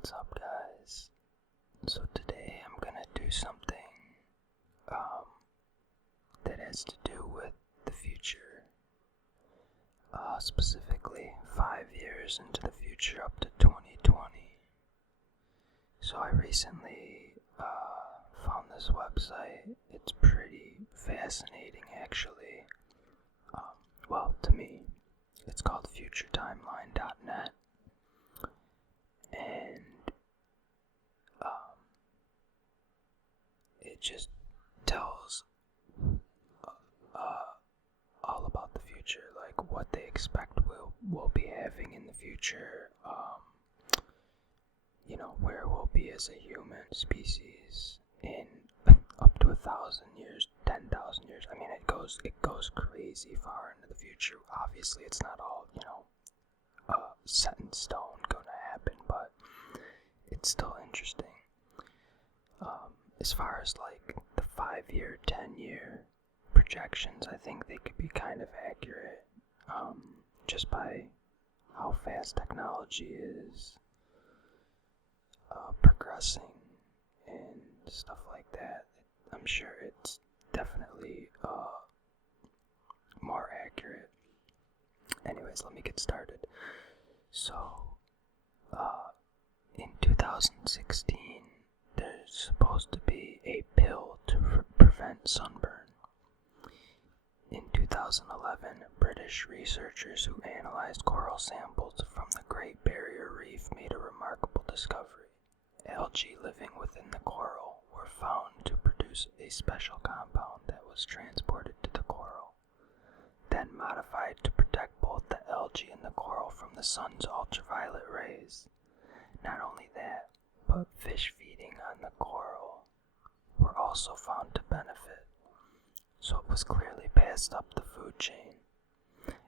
What's up, guys? So today I'm gonna do something that has to do with the future, specifically 5 years into the future up to 2020. So I recently found this website. It's pretty fascinating, actually. Well, to me, it's called futuretimeline.net. And it just tells all about the future, like what they expect we'll be having in the future, where we'll be as a human species in up to 1,000 years, 10,000 years. I mean, it goes crazy far into the future. Obviously, it's not all, set in stone gonna happen, but it's still interesting. As far as like the 5-year, 10-year projections, I think they could be kind of accurate, just by how fast technology is progressing and stuff like that. I'm sure it's definitely more accurate. Anyways, let me get started. So, in 2016, there's supposed to be a pill to prevent sunburn. In 2011, British researchers who analyzed coral samples from the Great Barrier Reef made a remarkable discovery. Algae living within the coral were found to produce a special compound that was transported to the coral, then modified to protect both the algae and the coral from the sun's ultraviolet rays. Not only that, but fish feeding on the coral were also found to benefit, so it was clearly passed up the food chain.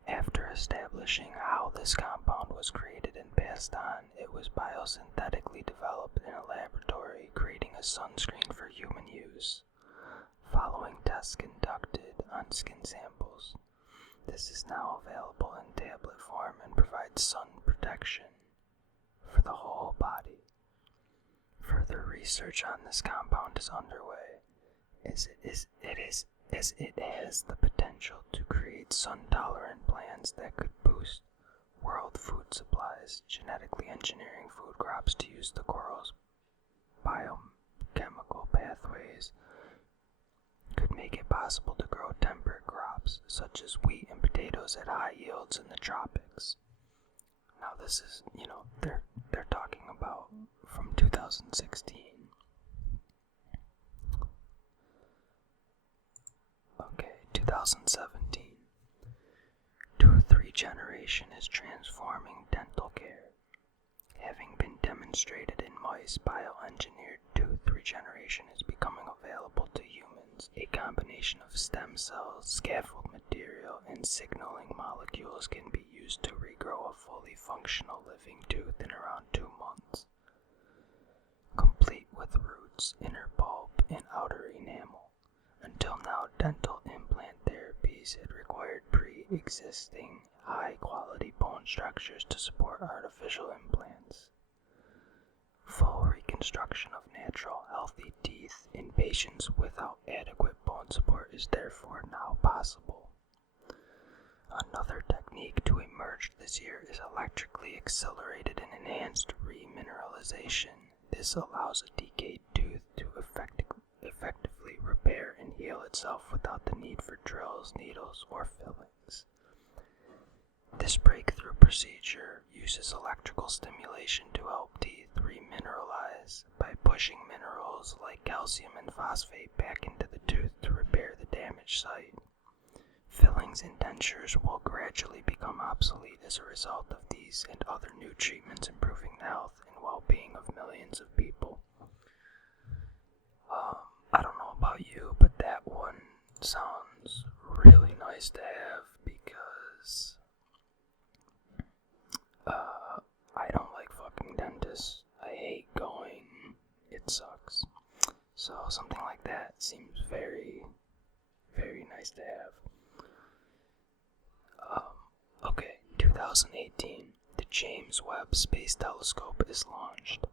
After establishing how this compound was created and passed on, it was biosynthetically developed in a laboratory, creating a sunscreen for human use. Following tests conducted on skin samples, this is now available in tablet form and provides sun protection for the whole body. Further research on this compound is underway, as it has the potential to create sun-tolerant plants that could boost world food supplies. Genetically engineering food crops to use the coral's biochemical pathways could make it possible to grow temperate crops, such as wheat and potatoes at high yields in the tropics. Now this is, they're talking about from 2016. Okay, 2017. 2-3 generation is transforming dental care. Having been demonstrated in mice, bioengineered tooth regeneration is becoming available to humans. A combination of stem cells, scaffold material, and signaling molecules can be used to regrow a fully functional living tooth in around 2 months, complete with roots, inner pulp, and outer enamel. Until now, dental implant therapies had required pre-existing high-quality bone structures to support artificial implants. Full reconstruction of natural, healthy teeth in patients without adequate bone support is therefore now possible. Another technique to emerge this year is electrically accelerated and enhanced remineralization. This allows a decayed tooth to effectively repair and heal itself without the need for drills, needles, or fillings. This breakthrough procedure uses electrical stimulation to help teeth remineralize by pushing minerals like calcium and phosphate back into the tooth to repair the damaged site. Fillings and dentures will gradually become obsolete as a result of these and other new treatments, improving the health and well-being of millions of people. I don't know about you, but that one sounds really nice to have because I don't like fucking dentists. I hate going. It sucks. So something like that seems very, very nice to have. Okay, 2018. The James Webb Space Telescope is launched.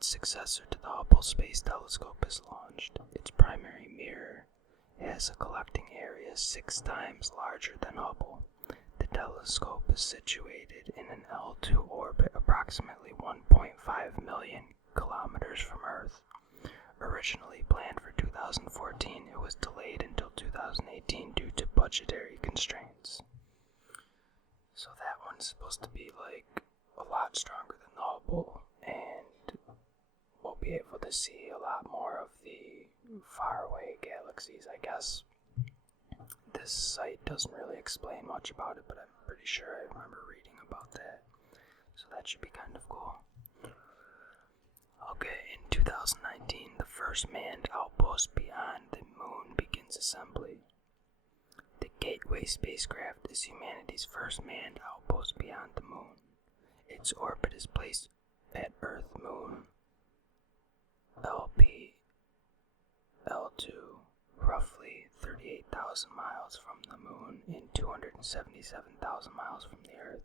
its successor to the Hubble Space Telescope is launched. Its primary mirror has a collecting area 6 times larger than Hubble. The telescope is situated in an L2 orbit approximately 1.5 million kilometers from Earth. Originally planned for 2014, it was delayed until 2018 due to budgetary constraints. So that one's supposed to be like a lot stronger than the Hubble, and we'll be able to see a lot more of the faraway galaxies, I guess. This site doesn't really explain much about it, but I'm pretty sure I remember reading about that. So that should be kind of cool. Okay, in 2019, the first manned outpost beyond the moon begins assembly. The Gateway spacecraft is humanity's first manned outpost beyond the moon. Its orbit is placed at Earth-Moon LP L2, roughly 38,000 miles from the moon and 277,000 miles from the Earth,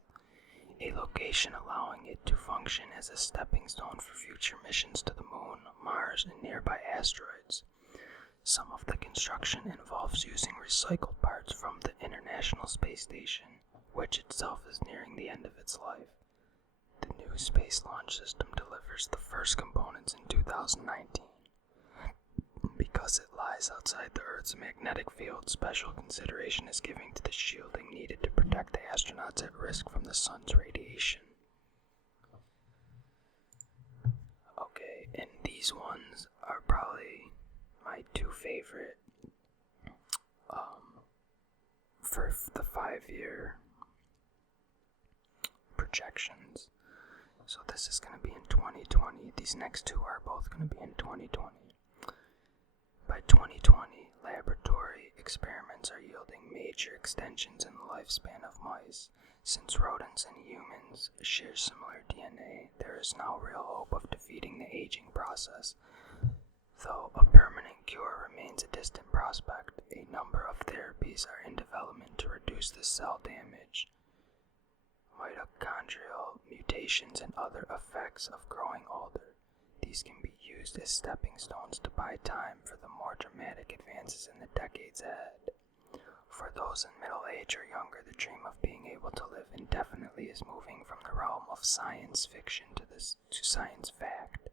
a location allowing it to function as a stepping stone for future missions to the moon, Mars, and nearby asteroids. Some of the construction involves using recycled parts from the International Space Station, which itself is nearing the end of its life. The new Space Launch System delivers the first components in 2019. Because it lies outside the Earth's magnetic field, special consideration is given to the shielding needed to protect the astronauts at risk from the sun's radiation. Okay, and these ones are probably my two favorite for the 5-year projections. So this is going to be in 2020. These next two are both going to be in 2020. By 2020, laboratory experiments are yielding major extensions in the lifespan of mice. Since rodents and humans share similar DNA, there is now real hope of defeating the aging process. Though a permanent cure remains a distant prospect, a number of therapies are in development to reduce the cell damage, mitochondrial mutations, and other effects of growing older. These can be used as stepping stones to buy time for the more dramatic advances in the decades ahead. For those in middle age or younger, the dream of being able to live indefinitely is moving from the realm of science fiction to science fact.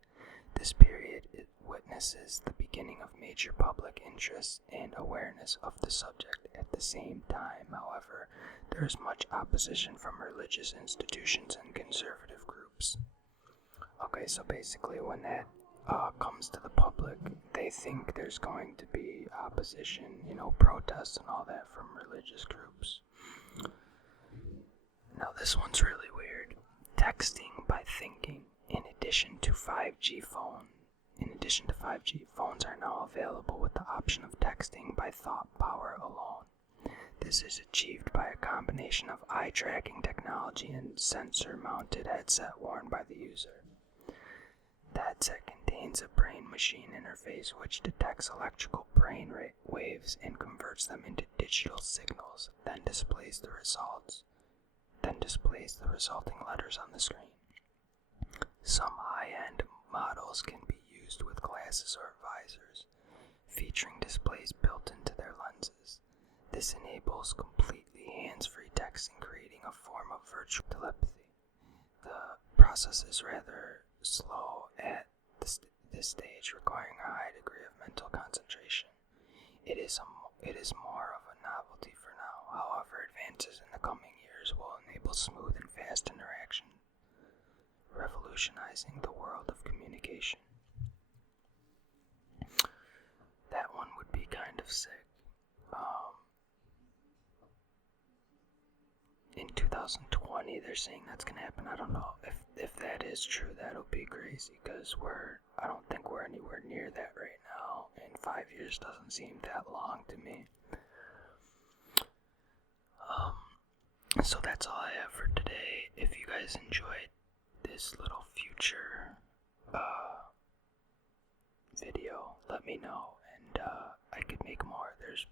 This period witnesses the beginning of major public interest and awareness of the subject. At the same time, however, there is much opposition from religious institutions and conservative groups. Okay, so basically when that comes to the public, they think there's going to be opposition, protests and all that from religious groups. Now this one's really weird. Texting by thinking. In addition to 5G, phones are now available with the option of texting by thought power alone. This is achieved by a combination of eye tracking technology and sensor-mounted headset worn by the user. The headset contains a brain-machine interface which detects electrical brain waves and converts them into digital signals, then displays the resulting letters on the screen. Some high-end models can be used with glasses or visors, featuring displays built into their lenses. This enables completely hands-free texting, creating a form of virtual telepathy. The process is rather slow at this stage, requiring a high degree of mental concentration. It is more of a novelty for now. However, advances in the coming years will enable smooth and fast interaction, revolutionizing the world of communication. That one would be kind of sick. In 2020, they're saying that's going to happen. I don't know if that is true. That'll be crazy because I don't think we're anywhere near that right now, and 5 years doesn't seem that long to me. So that's all I have for today. If you guys enjoyed this little future video, let me know, and I could make more. There's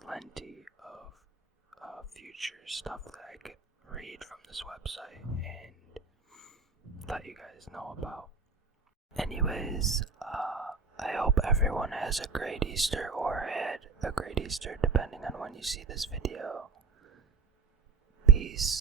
plenty of future stuff that I could read from this website and let you guys know about. Anyways, I hope everyone has a great Easter or had a great Easter depending on when you see this video. Peace.